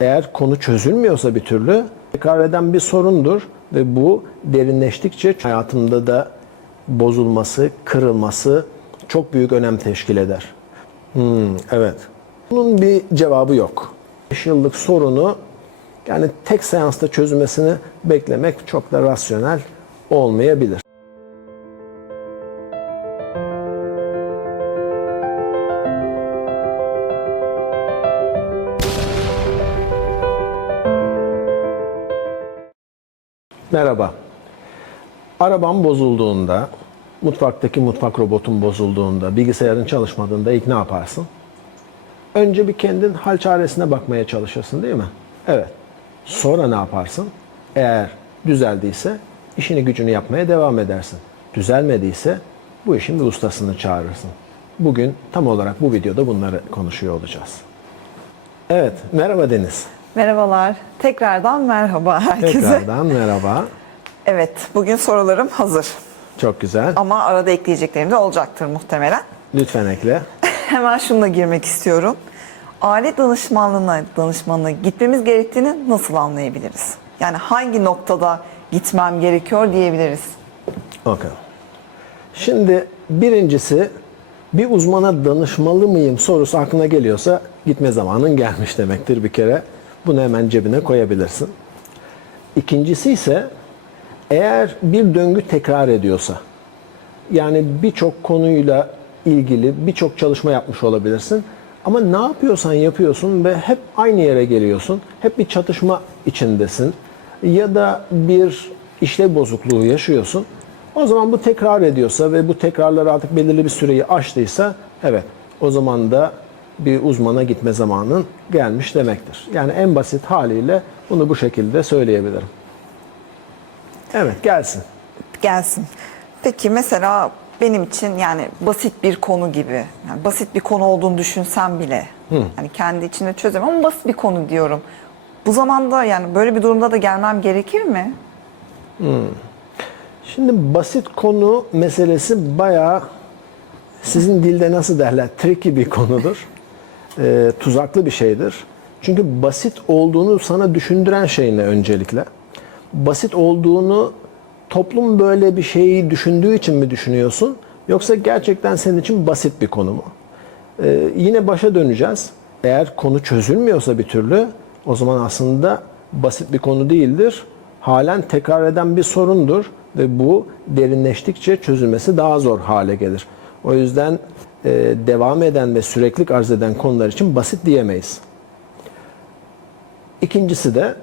Eğer konu çözülmüyorsa bir türlü tekrar eden bir sorundur ve bu derinleştikçe hayatımda da bozulması, kırılması çok büyük önem teşkil eder. Hmm, evet. Bunun bir cevabı yok. 5 yıllık sorunu yani tek seansta çözülmesini beklemek çok da rasyonel olmayabilir. Merhaba. Arabam bozulduğunda, mutfaktaki mutfak robotun bozulduğunda, bilgisayarın çalışmadığında ilk ne yaparsın? Önce bir kendin hal çaresine bakmaya çalışırsın değil mi? Evet. Sonra ne yaparsın? Eğer düzeldiyse işini gücünü yapmaya devam edersin. Düzelmediyse bu işin bir ustasını çağırırsın. Bugün tam olarak bu videoda bunları konuşuyor olacağız. Evet, merhaba Deniz. Merhabalar. Tekrardan merhaba herkese. Tekrardan merhaba. Evet, bugün sorularım hazır. Çok güzel. Ama arada ekleyeceklerim de olacaktır muhtemelen. Lütfen ekle. Hemen şununla girmek istiyorum. Aile danışmanlığına, danışmanına gitmemiz gerektiğini nasıl anlayabiliriz? Yani hangi noktada gitmem gerekiyor diyebiliriz. Bakalım. Şimdi birincisi bir uzmana danışmalı mıyım sorusu aklına geliyorsa gitme zamanın gelmiş demektir bir kere. Bunu hemen cebine koyabilirsin. İkincisi ise eğer bir döngü tekrar ediyorsa yani birçok konuyla ilgili birçok çalışma yapmış olabilirsin. Ama ne yapıyorsan yapıyorsun ve hep aynı yere geliyorsun. Hep bir çatışma içindesin. Ya da bir işlev bozukluğu yaşıyorsun. O zaman bu tekrar ediyorsa ve bu tekrarlar artık belirli bir süreyi aştıysa evet o zaman da bir uzmana gitme zamanın gelmiş demektir. Yani en basit haliyle bunu bu şekilde söyleyebilirim. Evet gelsin. Gelsin. Peki mesela benim için yani basit bir konu gibi, yani basit bir konu olduğunu düşünsem bile, yani kendi içinde çözemem ama basit bir konu diyorum. Bu zamanda yani böyle bir durumda da gelmem gerekir mi? Şimdi basit konu meselesi bayağı sizin dilde nasıl derler tricky bir konudur. Ee, tuzaklı bir şeydir. Çünkü basit olduğunu sana düşündüren şey ne öncelikle? Basit olduğunu toplum böyle bir şeyi düşündüğü için mi düşünüyorsun? Yoksa gerçekten senin için basit bir konu mu? Ee, yine başa döneceğiz. Eğer konu çözülmüyorsa bir türlü o zaman aslında basit bir konu değildir. Halen tekrar eden bir sorundur ve bu derinleştikçe çözülmesi daha zor hale gelir. O yüzden e, devam eden ve sürekli arz eden konular için basit diyemeyiz. İkincisi de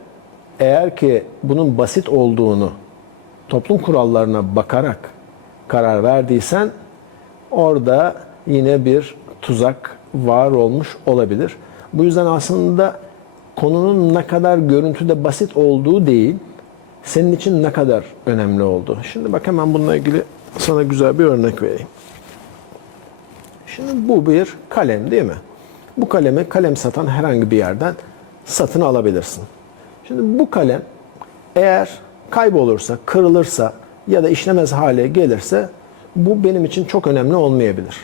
eğer ki bunun basit olduğunu toplum kurallarına bakarak karar verdiysen orada yine bir tuzak var olmuş olabilir. Bu yüzden aslında konunun ne kadar görüntüde basit olduğu değil, senin için ne kadar önemli olduğu. Şimdi bak hemen bununla ilgili sana güzel bir örnek vereyim. Şimdi bu bir kalem değil mi? Bu kalemi kalem satan herhangi bir yerden satın alabilirsin. Şimdi bu kalem eğer kaybolursa, kırılırsa ya da işlemez hale gelirse bu benim için çok önemli olmayabilir.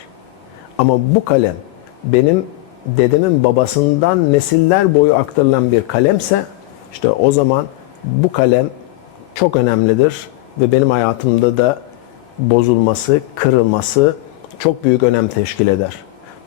Ama bu kalem benim dedemin babasından nesiller boyu aktarılan bir kalemse işte o zaman bu kalem çok önemlidir ve benim hayatımda da bozulması, kırılması çok büyük önem teşkil eder.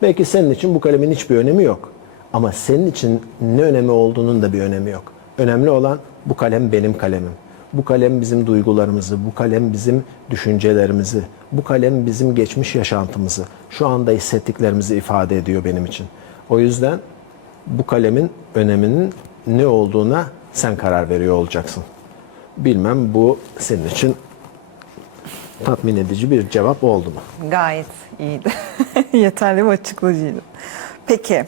Belki senin için bu kalemin hiçbir önemi yok. Ama senin için ne önemi olduğunun da bir önemi yok. Önemli olan bu kalem benim kalemim. Bu kalem bizim duygularımızı, bu kalem bizim düşüncelerimizi, bu kalem bizim geçmiş yaşantımızı, şu anda hissettiklerimizi ifade ediyor benim için. O yüzden bu kalemin öneminin ne olduğuna sen karar veriyor olacaksın. Bilmem bu senin için tatmin edici bir cevap oldu mu? Gayet iyiydi. Yeterli ve açıklayıcıydı. Peki,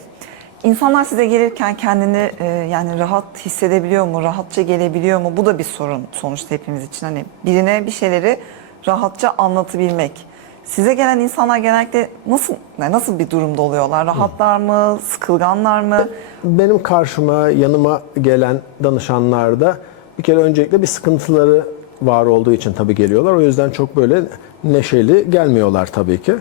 insanlar size gelirken kendini e, yani rahat hissedebiliyor mu, rahatça gelebiliyor mu? Bu da bir sorun sonuçta hepimiz için. Hani birine bir şeyleri rahatça anlatabilmek. Size gelen insanlar genellikle nasıl yani nasıl bir durumda oluyorlar? Rahatlar mı, sıkılganlar mı? Benim karşıma, yanıma gelen danışanlarda bir kere öncelikle bir sıkıntıları var olduğu için tabii geliyorlar. O yüzden çok böyle neşeli gelmiyorlar tabii ki.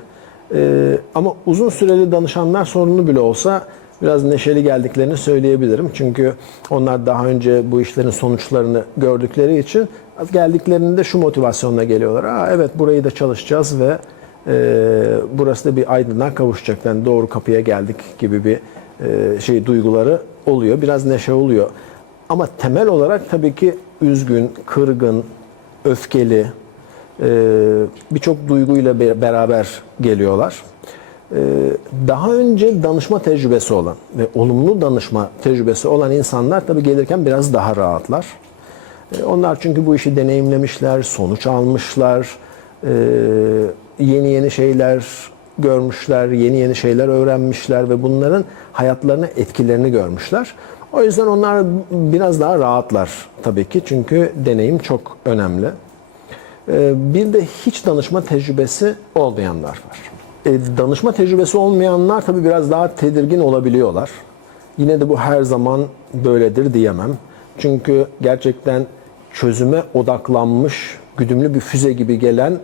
Ee, ama uzun süreli danışanlar sorunlu bile olsa biraz neşeli geldiklerini söyleyebilirim. Çünkü onlar daha önce bu işlerin sonuçlarını gördükleri için geldiklerinde şu motivasyonla geliyorlar. Aa, evet burayı da çalışacağız ve e, burası da bir aydınlığa kavuşacak. Yani doğru kapıya geldik gibi bir e, şey duyguları oluyor. Biraz neşe oluyor. Ama temel olarak tabii ki üzgün, kırgın, öfkeli, e, birçok duyguyla be- beraber geliyorlar. E, Daha önce danışma tecrübesi olan ve olumlu danışma tecrübesi olan insanlar tabii gelirken biraz daha rahatlar. E, Onlar çünkü bu işi deneyimlemişler, sonuç almışlar, yeni yeni şeyler görmüşler, yeni yeni şeyler öğrenmişler ve bunların hayatlarına etkilerini görmüşler. O yüzden onlar biraz daha rahatlar tabii ki çünkü deneyim çok önemli. Ee, Bir de hiç danışma tecrübesi olmayanlar var. E, Danışma tecrübesi olmayanlar tabii biraz daha tedirgin olabiliyorlar. Yine de bu her zaman böyledir diyemem. Çünkü gerçekten çözüme odaklanmış, güdümlü bir füze gibi gelen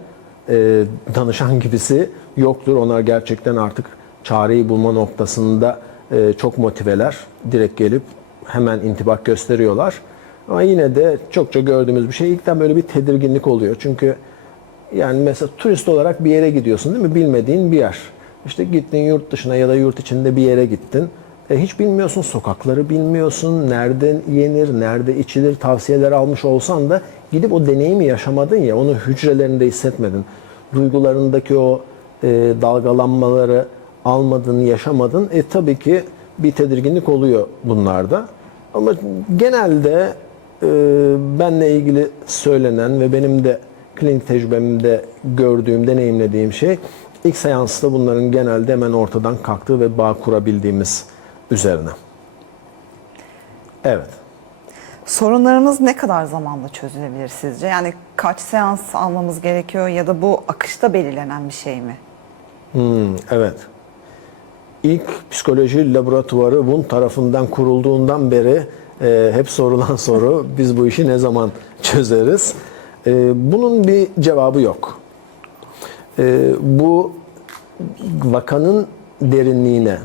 e, danışan gibisi yoktur. Onlar gerçekten artık çareyi bulma noktasında e, çok motiveler. Direkt gelip hemen intibak gösteriyorlar. Ama yine de çokça gördüğümüz bir şey ilkten böyle bir tedirginlik oluyor. Çünkü yani mesela turist olarak bir yere gidiyorsun değil mi? Bilmediğin bir yer. İşte gittin yurt dışına ya da yurt içinde bir yere gittin. E hiç bilmiyorsun, sokakları bilmiyorsun, nerede yenir, nerede içilir, tavsiyeler almış olsan da gidip o deneyimi yaşamadın ya, onu hücrelerinde hissetmedin. Duygularındaki o e, dalgalanmaları almadın, yaşamadın. E tabii ki bir tedirginlik oluyor bunlarda. Ama genelde e, benle ilgili söylenen ve benim de klinik tecrübemde gördüğüm, deneyimlediğim şey ilk seansta bunların genelde hemen ortadan kalktığı ve bağ kurabildiğimiz üzerine. Evet. Sorunlarımız ne kadar zamanda çözülebilir sizce? Yani kaç seans almamız gerekiyor ya da bu akışta belirlenen bir şey mi? Hmm, evet. İlk psikoloji laboratuvarı Wundt tarafından kurulduğundan beri e, hep sorulan soru biz bu işi ne zaman çözeriz? E, bunun bir cevabı yok. E, bu vakanın derinliğine,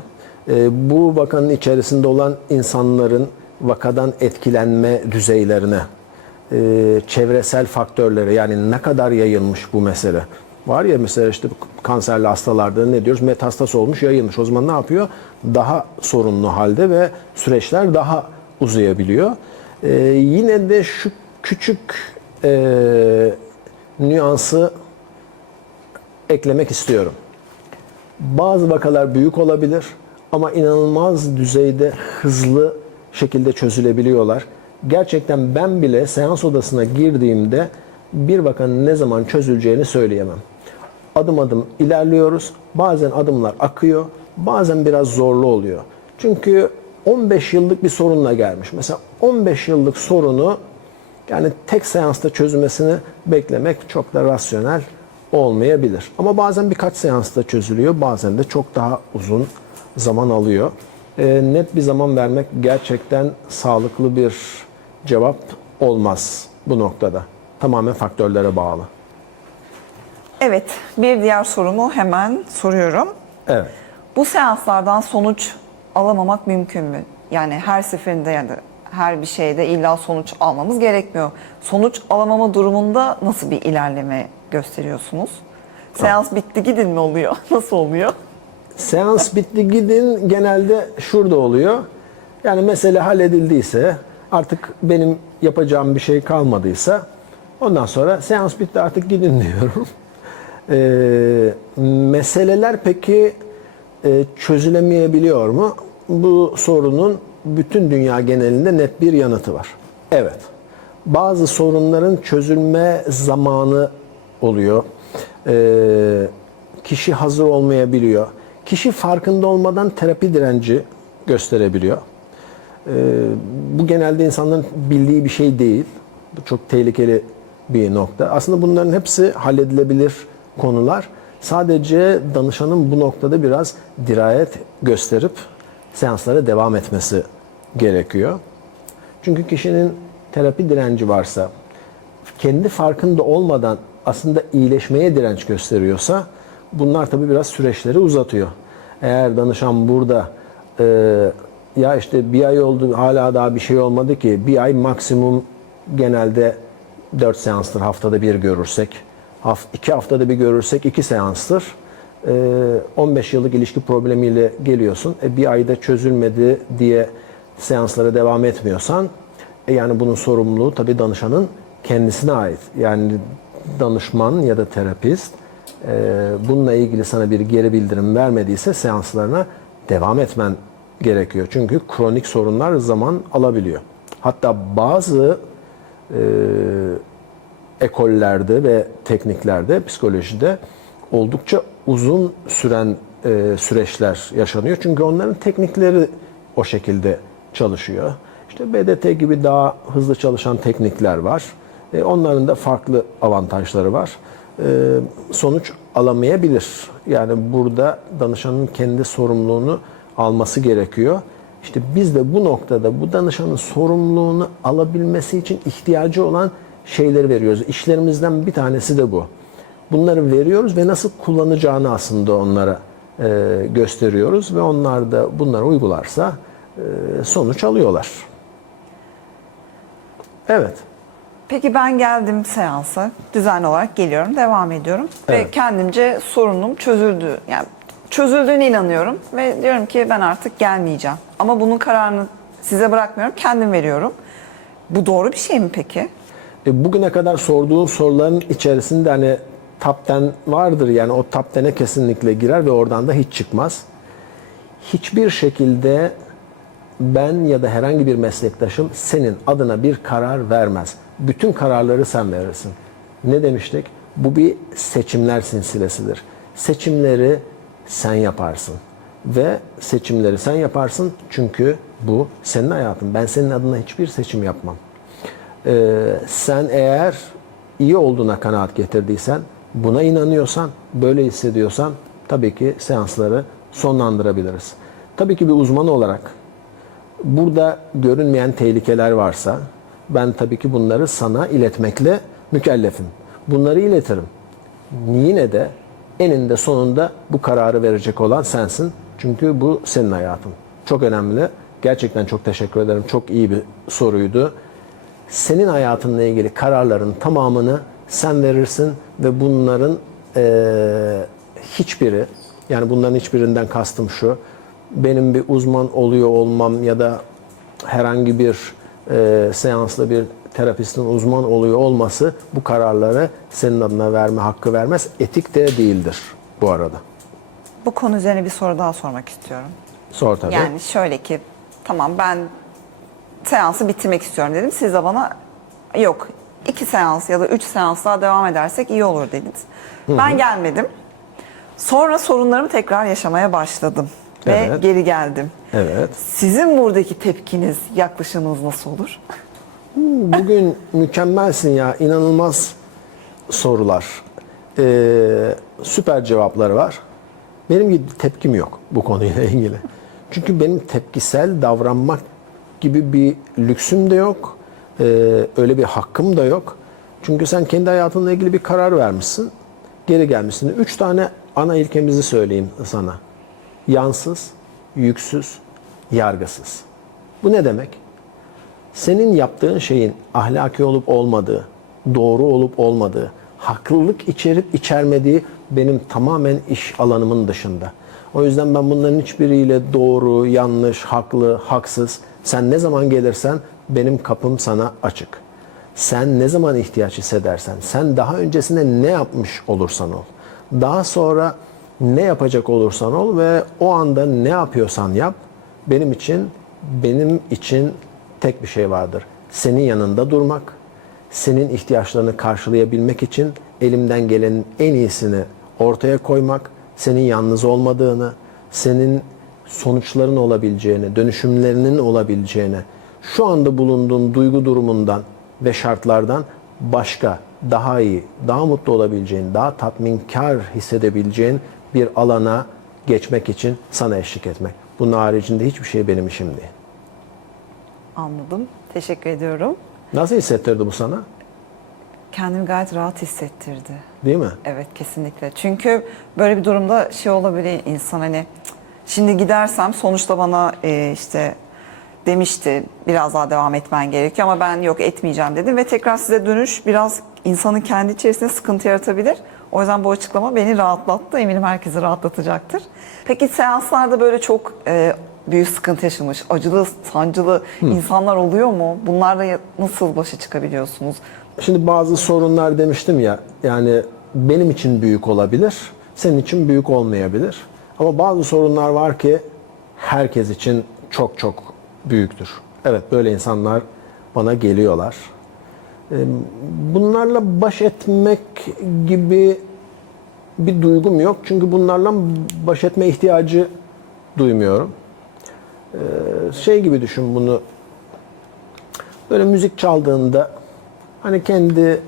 e, bu vakanın içerisinde olan insanların vakadan etkilenme düzeylerine, e, çevresel faktörlere yani ne kadar yayılmış bu mesele. Var ya mesela işte kanserli hastalarda ne diyoruz? Metastas olmuş, yayılmış. O zaman ne yapıyor? Daha sorunlu halde ve süreçler daha uzayabiliyor. E, yine de şu küçük e, nüansı eklemek istiyorum. Bazı vakalar büyük olabilir ama inanılmaz düzeyde hızlı şekilde çözülebiliyorlar. Gerçekten ben bile seans odasına girdiğimde bir vakanın ne zaman çözüleceğini söyleyemem. Adım adım ilerliyoruz. Bazen adımlar akıyor, bazen biraz zorlu oluyor. Çünkü 15 yıllık bir sorunla gelmiş. Mesela 15 yıllık sorunu yani tek seansta çözülmesini beklemek çok da rasyonel olmayabilir. Ama bazen birkaç seansta çözülüyor, bazen de çok daha uzun zaman alıyor. Ee, net bir zaman vermek gerçekten sağlıklı bir cevap olmaz bu noktada. Tamamen faktörlere bağlı. Evet, bir diğer sorumu hemen soruyorum. Evet. Bu seanslardan sonuç alamamak mümkün mü? Yani her seferinde yani her bir şeyde illa sonuç almamız gerekmiyor. Sonuç alamama durumunda nasıl bir ilerleme gösteriyorsunuz? Seans bitti gidin mi oluyor? Nasıl oluyor? Seans bitti gidin genelde şurada oluyor. Yani mesele halledildiyse artık benim yapacağım bir şey kalmadıysa ondan sonra seans bitti artık gidin diyorum. Ee, meseleler peki e, çözülemeyebiliyor mu? Bu sorunun bütün dünya genelinde net bir yanıtı var. Evet. Bazı sorunların çözülme zamanı oluyor. Ee, kişi hazır olmayabiliyor. Kişi farkında olmadan terapi direnci gösterebiliyor. Ee, bu genelde insanların bildiği bir şey değil. Bu çok tehlikeli bir nokta. Aslında bunların hepsi halledilebilir konular. Sadece danışanın bu noktada biraz dirayet gösterip seanslara devam etmesi gerekiyor. Çünkü kişinin terapi direnci varsa, kendi farkında olmadan aslında iyileşmeye direnç gösteriyorsa bunlar tabii biraz süreçleri uzatıyor. Eğer danışan burada e, ya işte bir ay oldu hala daha bir şey olmadı ki bir ay maksimum genelde 4 seanstır haftada bir görürsek. İki haftada bir görürsek iki seanstır. E, 15 yıllık ilişki problemiyle geliyorsun. E, bir ayda çözülmedi diye seanslara devam etmiyorsan e, yani bunun sorumluluğu tabii danışanın kendisine ait. Yani danışman ya da terapist e, bununla ilgili sana bir geri bildirim vermediyse seanslarına devam etmen gerekiyor. Çünkü kronik sorunlar zaman alabiliyor. Hatta bazı e, ekollerde ve tekniklerde, psikolojide oldukça uzun süren e, süreçler yaşanıyor. Çünkü onların teknikleri o şekilde çalışıyor. İşte BDT gibi daha hızlı çalışan teknikler var. E, onların da farklı avantajları var. E, sonuç alamayabilir. Yani burada danışanın kendi sorumluluğunu alması gerekiyor. İşte biz de bu noktada bu danışanın sorumluluğunu alabilmesi için ihtiyacı olan şeyleri veriyoruz. İşlerimizden bir tanesi de bu. Bunları veriyoruz ve nasıl kullanacağını aslında onlara e, gösteriyoruz ve onlar da bunları uygularsa e, sonuç alıyorlar. Evet. Peki ben geldim seansa, düzenli olarak geliyorum, devam ediyorum ve Evet. kendimce sorunum çözüldü. Yani çözüldüğüne inanıyorum ve diyorum ki ben artık gelmeyeceğim. Ama bunun kararını size bırakmıyorum, kendim veriyorum. Bu doğru bir şey mi peki? E, bugüne kadar sorduğun soruların içerisinde hani top 10 vardır yani o top 10'e kesinlikle girer ve oradan da hiç çıkmaz. Hiçbir şekilde ben ya da herhangi bir meslektaşım senin adına bir karar vermez. Bütün kararları sen verirsin. Ne demiştik? Bu bir seçimler silsilesidir. Seçimleri sen yaparsın. Ve seçimleri sen yaparsın çünkü bu senin hayatın. Ben senin adına hiçbir seçim yapmam. Ee, sen eğer iyi olduğuna kanaat getirdiysen, buna inanıyorsan, böyle hissediyorsan tabii ki seansları sonlandırabiliriz. Tabii ki bir uzman olarak burada görünmeyen tehlikeler varsa ben tabii ki bunları sana iletmekle mükellefim. Bunları iletirim. Yine de eninde sonunda bu kararı verecek olan sensin. Çünkü bu senin hayatın. Çok önemli. Gerçekten çok teşekkür ederim. Çok iyi bir soruydu senin hayatınla ilgili kararların tamamını sen verirsin ve bunların eee, hiçbiri yani bunların hiçbirinden kastım şu benim bir uzman oluyor olmam ya da herhangi bir eee seansla bir terapistin uzman oluyor olması bu kararları senin adına verme hakkı vermez. Etik de değildir bu arada. Bu konu üzerine bir soru daha sormak istiyorum. Sor tabii. Yani şöyle ki tamam ben seansı bitirmek istiyorum dedim. Siz de bana yok iki seans ya da üç seans daha devam edersek iyi olur dediniz. Ben gelmedim. Sonra sorunlarımı tekrar yaşamaya başladım. Ve Evet. geri geldim. Evet. Sizin buradaki tepkiniz, yaklaşımınız nasıl olur? Bugün mükemmelsin ya. inanılmaz sorular. Ee, süper cevapları var. Benim gibi tepkim yok bu konuyla ilgili. Çünkü benim tepkisel davranmak gibi bir lüksüm de yok. Ee, öyle bir hakkım da yok. Çünkü sen kendi hayatınla ilgili bir karar vermişsin. Geri gelmişsin. Üç tane ana ilkemizi söyleyeyim sana. Yansız, yüksüz, yargısız. Bu ne demek? senin yaptığın şeyin ahlaki olup olmadığı, doğru olup olmadığı, haklılık içerip içermediği benim tamamen iş alanımın dışında. O yüzden ben bunların hiçbiriyle doğru, yanlış, haklı, haksız, sen ne zaman gelirsen benim kapım sana açık. Sen ne zaman ihtiyaç hissedersen, sen daha öncesinde ne yapmış olursan ol. Daha sonra ne yapacak olursan ol ve o anda ne yapıyorsan yap, benim için benim için tek bir şey vardır. Senin yanında durmak, senin ihtiyaçlarını karşılayabilmek için elimden gelenin en iyisini ortaya koymak, senin yalnız olmadığını, senin sonuçların olabileceğini, dönüşümlerinin olabileceğini, şu anda bulunduğun duygu durumundan ve şartlardan başka, daha iyi, daha mutlu olabileceğin, daha tatminkar hissedebileceğin bir alana geçmek için sana eşlik etmek. Bunun haricinde hiçbir şey benim işim değil. Anladım. Teşekkür ediyorum. Nasıl hissettirdi bu sana? Kendimi gayet rahat hissettirdi. Değil mi? Evet kesinlikle. Çünkü böyle bir durumda şey olabilir insan hani "Cık, Şimdi gidersem sonuçta bana e, işte demişti biraz daha devam etmen gerekiyor ama ben yok etmeyeceğim dedim ve tekrar size dönüş biraz insanın kendi içerisinde sıkıntı yaratabilir. O yüzden bu açıklama beni rahatlattı. Eminim herkesi rahatlatacaktır. Peki seanslarda böyle çok e, büyük sıkıntı yaşamış, acılı, sancılı insanlar oluyor mu? Bunlarla nasıl başa çıkabiliyorsunuz? Şimdi bazı sorunlar demiştim ya yani benim için büyük olabilir, senin için büyük olmayabilir. Ama bazı sorunlar var ki herkes için çok çok büyüktür. Evet böyle insanlar bana geliyorlar. Ee, Bunlarla baş etmek gibi bir duygum yok. Çünkü bunlarla baş etme ihtiyacı duymuyorum. Ee, Şey gibi düşün bunu. Böyle müzik çaldığında hani kendi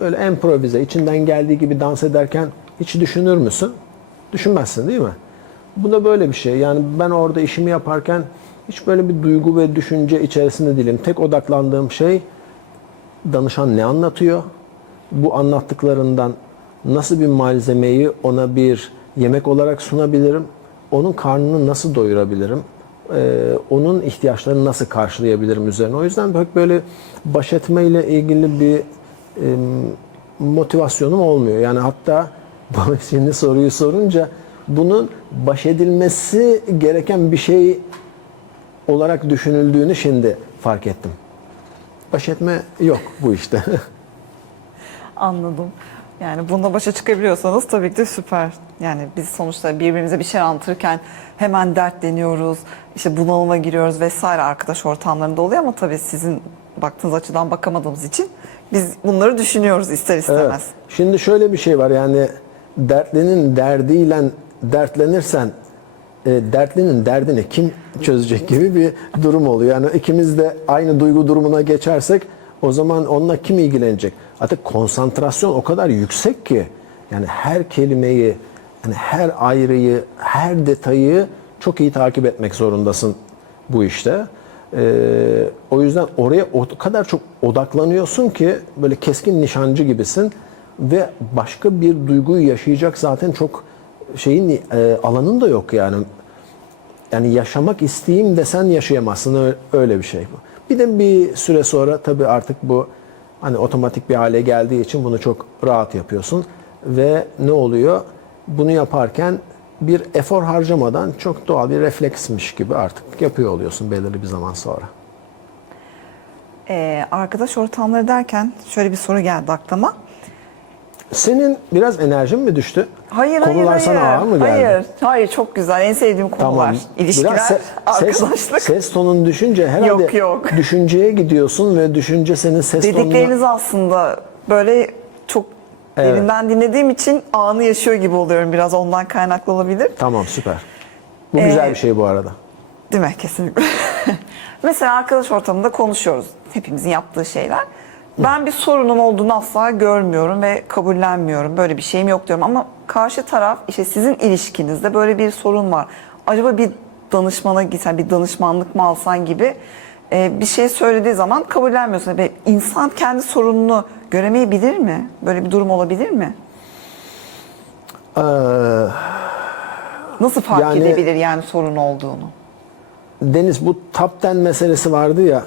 böyle improvize, içinden geldiği gibi dans ederken hiç düşünür müsün? Düşünmezsin değil mi? Bu da böyle bir şey. Yani ben orada işimi yaparken hiç böyle bir duygu ve düşünce içerisinde değilim. Tek odaklandığım şey danışan ne anlatıyor? Bu anlattıklarından nasıl bir malzemeyi ona bir yemek olarak sunabilirim? Onun karnını nasıl doyurabilirim? Ee, onun ihtiyaçlarını nasıl karşılayabilirim üzerine? O yüzden böyle baş etmeyle ilgili bir e, motivasyonum olmuyor. Yani hatta bana şimdi soruyu sorunca bunun baş edilmesi gereken bir şey olarak düşünüldüğünü şimdi fark ettim. Baş etme yok bu işte. Anladım. Yani bununla başa çıkabiliyorsanız tabii ki de süper. Yani biz sonuçta birbirimize bir şey anlatırken hemen dertleniyoruz, işte bunalıma giriyoruz vesaire arkadaş ortamlarında oluyor ama tabii sizin baktığınız açıdan bakamadığımız için biz bunları düşünüyoruz ister istemez. Evet. Şimdi şöyle bir şey var yani dertlinin derdiyle dertlenirsen e, dertlinin derdini kim çözecek gibi bir durum oluyor. Yani ikimiz de aynı duygu durumuna geçersek o zaman onunla kim ilgilenecek? Artık konsantrasyon o kadar yüksek ki yani her kelimeyi, yani her ayrıyı, her detayı çok iyi takip etmek zorundasın bu işte. Ee, o yüzden oraya o kadar çok odaklanıyorsun ki böyle keskin nişancı gibisin ve başka bir duyguyu yaşayacak zaten çok şeyin e, alanın da yok yani. Yani yaşamak isteyeyim desen yaşayamazsın öyle bir şey bu. Bir de bir süre sonra tabii artık bu hani otomatik bir hale geldiği için bunu çok rahat yapıyorsun ve ne oluyor? Bunu yaparken bir efor harcamadan çok doğal bir refleksmiş gibi artık yapıyor oluyorsun belirli bir zaman sonra. Ee, arkadaş ortamları derken şöyle bir soru geldi aklıma. Senin biraz enerjin mi düştü? Hayır Konular hayır sana hayır. ağır mı geldi? Hayır, hayır çok güzel. En sevdiğim konular. İlişkiler, Biraz se- arkadaşlık. Ses, ses tonun düşünce herhalde Yok, yok. düşünceye gidiyorsun ve düşünce senin ses tonuna... Dedikleriniz aslında böyle çok Evet. derinden dinlediğim için anı yaşıyor gibi oluyorum. Biraz ondan kaynaklı olabilir. Tamam süper. Bu güzel Ee, bir şey bu arada. Değil mi? Kesinlikle. Mesela arkadaş ortamında konuşuyoruz. Hepimizin yaptığı şeyler. Ben bir sorunum olduğunu asla görmüyorum ve kabullenmiyorum. Böyle bir şeyim yok diyorum ama karşı taraf işte sizin ilişkinizde böyle bir sorun var. Acaba bir danışmana gitsen, bir danışmanlık mı alsan gibi e, bir şey söylediği zaman kabullenmiyorsun. Ve insan kendi sorununu göremeyebilir mi? Böyle bir durum olabilir mi? Ee, Nasıl fark Yani- edebilir yani sorun olduğunu? Deniz bu top 10 meselesi vardı ya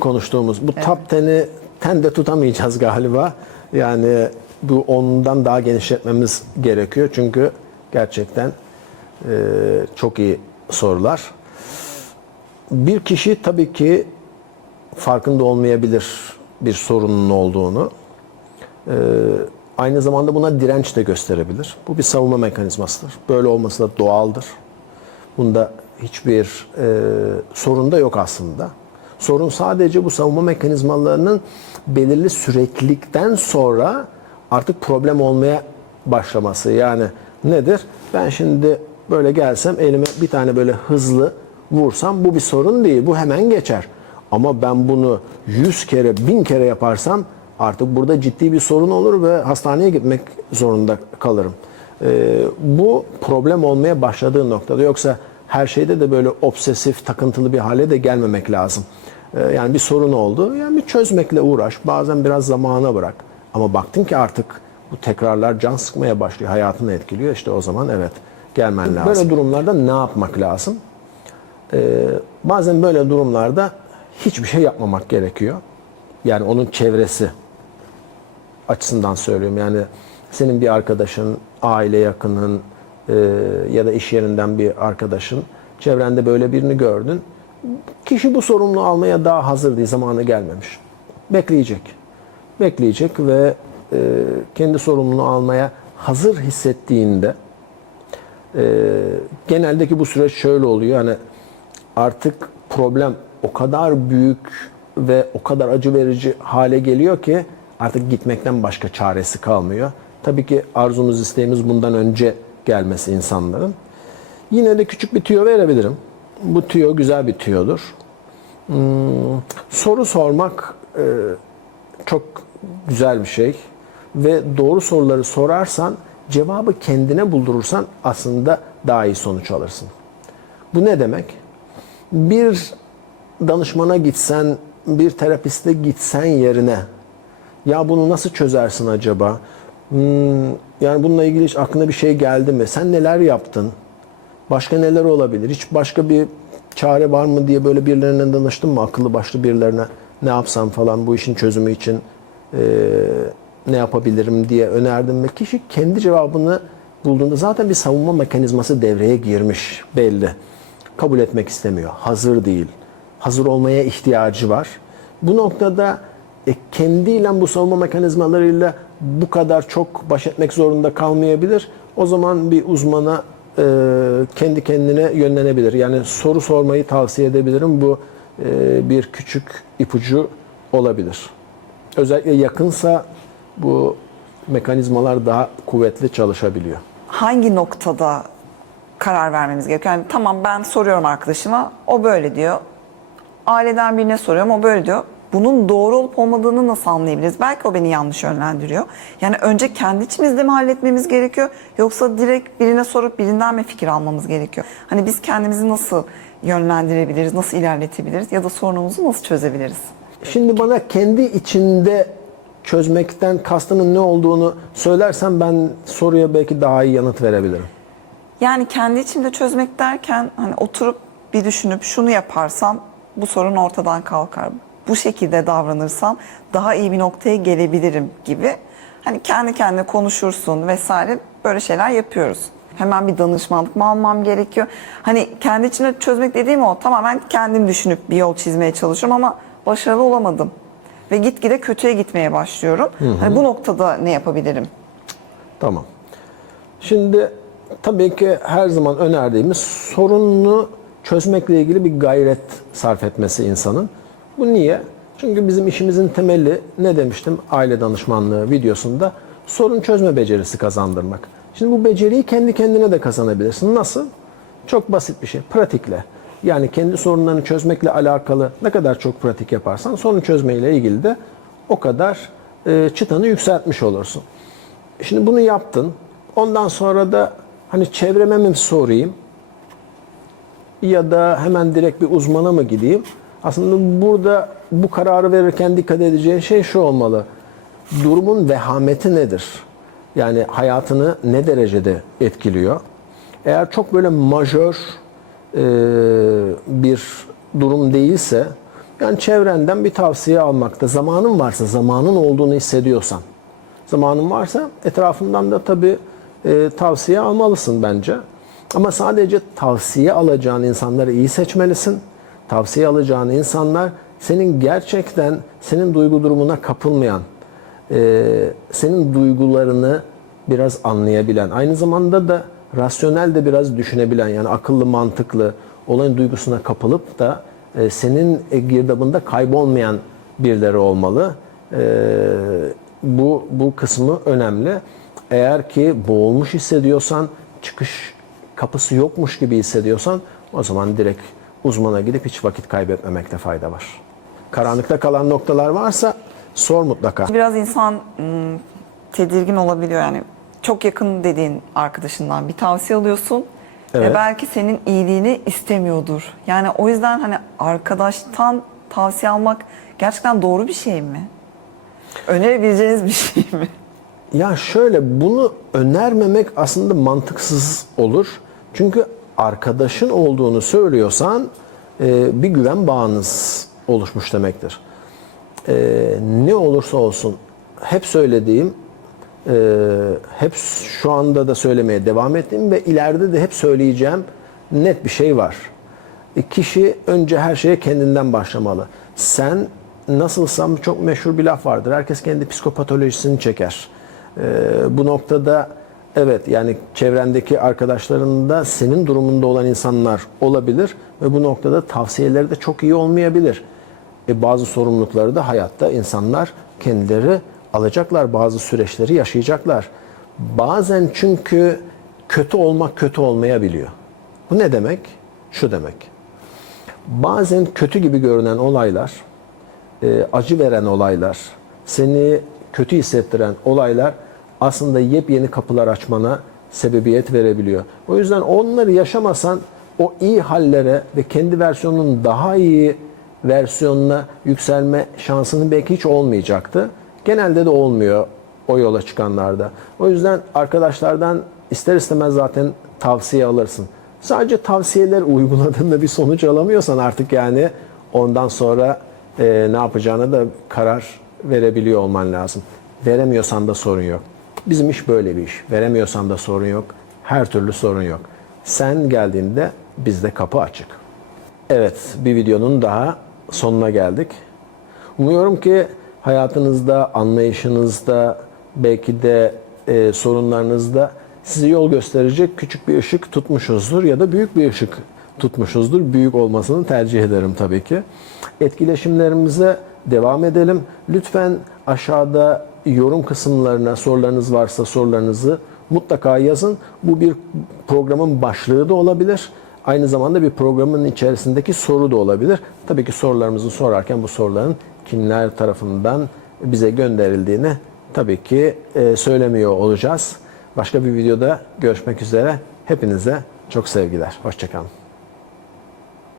konuştuğumuz. Bu top 10'i tende tutamayacağız galiba. Yani bu ondan daha genişletmemiz gerekiyor. Çünkü gerçekten e, çok iyi sorular. Bir kişi tabii ki farkında olmayabilir bir sorunun olduğunu. Ee, aynı zamanda buna direnç de gösterebilir. Bu bir savunma mekanizmasıdır. Böyle olması da doğaldır. Bunda hiçbir e, sorun da yok aslında. Sorun sadece bu savunma mekanizmalarının belirli süreklilikten sonra artık problem olmaya başlaması. Yani nedir? Ben şimdi böyle gelsem elime bir tane böyle hızlı vursam bu bir sorun değil. Bu hemen geçer. Ama ben bunu 100 kere, 1000 kere yaparsam artık burada ciddi bir sorun olur ve hastaneye gitmek zorunda kalırım. Ee, bu problem olmaya başladığı noktada. Yoksa her şeyde de böyle obsesif, takıntılı bir hale de gelmemek lazım. Ee, yani bir sorun oldu. Yani bir çözmekle uğraş. Bazen biraz zamana bırak. Ama baktın ki artık bu tekrarlar can sıkmaya başlıyor. Hayatını etkiliyor. İşte o zaman evet gelmen lazım. Böyle durumlarda ne yapmak lazım? Ee, bazen böyle durumlarda hiçbir şey yapmamak gerekiyor. Yani onun çevresi açısından söylüyorum. Yani senin bir arkadaşın, aile yakının e, ya da iş yerinden bir arkadaşın, çevrende böyle birini gördün. Kişi bu sorumluluğu almaya daha hazır değil, zamanı gelmemiş. Bekleyecek. Bekleyecek ve e, kendi sorumluluğunu almaya hazır hissettiğinde e, geneldeki bu süreç şöyle oluyor. Hani artık problem o kadar büyük ve o kadar acı verici hale geliyor ki artık gitmekten başka çaresi kalmıyor. Tabii ki arzumuz, isteğimiz bundan önce gelmesi insanların. Yine de küçük bir tüyo verebilirim. Bu tüyo güzel bir tüyodur. Hmm, soru sormak e, çok güzel bir şey ve doğru soruları sorarsan cevabı kendine buldurursan aslında daha iyi sonuç alırsın. Bu ne demek? Bir danışmana gitsen, bir terapiste gitsen yerine ya bunu nasıl çözersin acaba? Hmm, yani bununla ilgili hiç aklına bir şey geldi mi? Sen neler yaptın? Başka neler olabilir? Hiç başka bir çare var mı diye böyle birilerine danıştın mı? Akıllı başlı birilerine ne yapsam falan bu işin çözümü için eee, ne yapabilirim diye önerdim ve kişi kendi cevabını bulduğunda zaten bir savunma mekanizması devreye girmiş belli. Kabul etmek istemiyor. Hazır değil. Hazır olmaya ihtiyacı var. Bu noktada e, kendiyle bu savunma mekanizmalarıyla bu kadar çok baş etmek zorunda kalmayabilir. O zaman bir uzmana e, kendi kendine yönlenebilir. Yani soru sormayı tavsiye edebilirim. Bu e, bir küçük ipucu olabilir. Özellikle yakınsa bu mekanizmalar daha kuvvetli çalışabiliyor. Hangi noktada karar vermemiz gerekiyor? Yani tamam ben soruyorum arkadaşıma, o böyle diyor. Aileden birine soruyorum, o böyle diyor. Bunun doğru olup olmadığını nasıl anlayabiliriz? Belki o beni yanlış yönlendiriyor. Yani önce kendi içimizde mi halletmemiz gerekiyor? Yoksa direkt birine sorup birinden mi fikir almamız gerekiyor? Hani biz kendimizi nasıl yönlendirebiliriz, nasıl ilerletebiliriz ya da sorunumuzu nasıl çözebiliriz? Şimdi bana kendi içinde çözmekten kastının ne olduğunu söylersen ben soruya belki daha iyi yanıt verebilirim. Yani kendi içimde çözmek derken hani oturup bir düşünüp şunu yaparsam bu sorun ortadan kalkar. Bu şekilde davranırsam daha iyi bir noktaya gelebilirim gibi. Hani kendi kendine konuşursun vesaire böyle şeyler yapıyoruz. Hemen bir danışmanlık mı almam gerekiyor? Hani kendi içinde çözmek dediğim o. Tamamen kendim düşünüp bir yol çizmeye çalışıyorum ama başarılı olamadım. Ve gitgide kötüye gitmeye başlıyorum. Hani bu noktada ne yapabilirim? Tamam. Şimdi tabii ki her zaman önerdiğimiz sorununu çözmekle ilgili bir gayret sarf etmesi insanın. Bu niye? Çünkü bizim işimizin temeli ne demiştim aile danışmanlığı videosunda sorun çözme becerisi kazandırmak. Şimdi bu beceriyi kendi kendine de kazanabilirsin. Nasıl? Çok basit bir şey. Pratikle. Yani kendi sorunlarını çözmekle alakalı ne kadar çok pratik yaparsan sorun çözmeyle ilgili de o kadar e, çıtanı yükseltmiş olursun. Şimdi bunu yaptın. Ondan sonra da hani çevreme mi sorayım ya da hemen direkt bir uzmana mı gideyim? Aslında burada bu kararı verirken dikkat edeceğin şey şu olmalı. Durumun vehameti nedir? Yani hayatını ne derecede etkiliyor? Eğer çok böyle majör e, bir durum değilse yani çevrenden bir tavsiye almakta zamanın varsa, zamanın olduğunu hissediyorsan zamanın varsa etrafından da tabii e, tavsiye almalısın bence. Ama sadece tavsiye alacağın insanları iyi seçmelisin. Tavsiye alacağın insanlar senin gerçekten senin duygu durumuna kapılmayan, e, senin duygularını biraz anlayabilen, aynı zamanda da rasyonel de biraz düşünebilen yani akıllı mantıklı olayın duygusuna kapılıp da e, senin e, girdabında kaybolmayan birileri olmalı. Bu bu kısmı önemli. Eğer ki boğulmuş hissediyorsan, çıkış kapısı yokmuş gibi hissediyorsan o zaman direkt uzmana gidip hiç vakit kaybetmemekte fayda var. Karanlıkta kalan noktalar varsa sor mutlaka. Biraz insan ım, tedirgin olabiliyor yani. Çok yakın dediğin arkadaşından bir tavsiye alıyorsun Evet. ve belki senin iyiliğini istemiyordur. Yani o yüzden hani arkadaştan tavsiye almak gerçekten doğru bir şey mi? Önerebileceğiniz bir şey mi? Ya şöyle bunu önermemek aslında mantıksız olur. Çünkü arkadaşın olduğunu söylüyorsan e, bir güven bağınız oluşmuş demektir. E, ne olursa olsun hep söylediğim, e, hep şu anda da söylemeye devam ettiğim ve ileride de hep söyleyeceğim net bir şey var. Kişi önce her şeye kendinden başlamalı. Sen nasılsam çok meşhur bir laf vardır. Herkes kendi psikopatolojisini çeker. Bu noktada evet yani çevrendeki arkadaşlarında senin durumunda olan insanlar olabilir ve bu noktada tavsiyeleri de çok iyi olmayabilir. E, bazı sorumlulukları da hayatta insanlar kendileri alacaklar. Bazı süreçleri yaşayacaklar. Bazen çünkü kötü olmak kötü olmayabiliyor. Bu ne demek? Şu demek. Bazen kötü gibi görünen olaylar, e, acı veren olaylar, seni kötü hissettiren olaylar aslında yepyeni kapılar açmana sebebiyet verebiliyor. O yüzden onları yaşamasan o iyi hallere ve kendi versiyonunun daha iyi versiyonuna yükselme şansının belki hiç olmayacaktı. Genelde de olmuyor o yola çıkanlarda. O yüzden arkadaşlardan ister istemez zaten tavsiye alırsın. Sadece tavsiyeler uyguladığında bir sonuç alamıyorsan artık yani ondan sonra e, ne yapacağına da karar verebiliyor olman lazım. Veremiyorsan da sorun yok. Bizim iş böyle bir iş. Veremiyorsan da sorun yok. Her türlü sorun yok. Sen geldiğinde bizde kapı açık. Evet, bir videonun daha sonuna geldik. Umuyorum ki hayatınızda, anlayışınızda, belki de e, sorunlarınızda size yol gösterecek küçük bir ışık tutmuşuzdur ya da büyük bir ışık tutmuşuzdur. Büyük olmasını tercih ederim tabii ki. Etkileşimlerimize devam edelim. Lütfen aşağıda yorum kısımlarına sorularınız varsa sorularınızı mutlaka yazın. Bu bir programın başlığı da olabilir. Aynı zamanda bir programın içerisindeki soru da olabilir. Tabii ki sorularımızı sorarken bu soruların kimler tarafından bize gönderildiğini tabii ki e, söylemiyor olacağız. Başka bir videoda görüşmek üzere. Hepinize çok sevgiler. Hoşçakalın.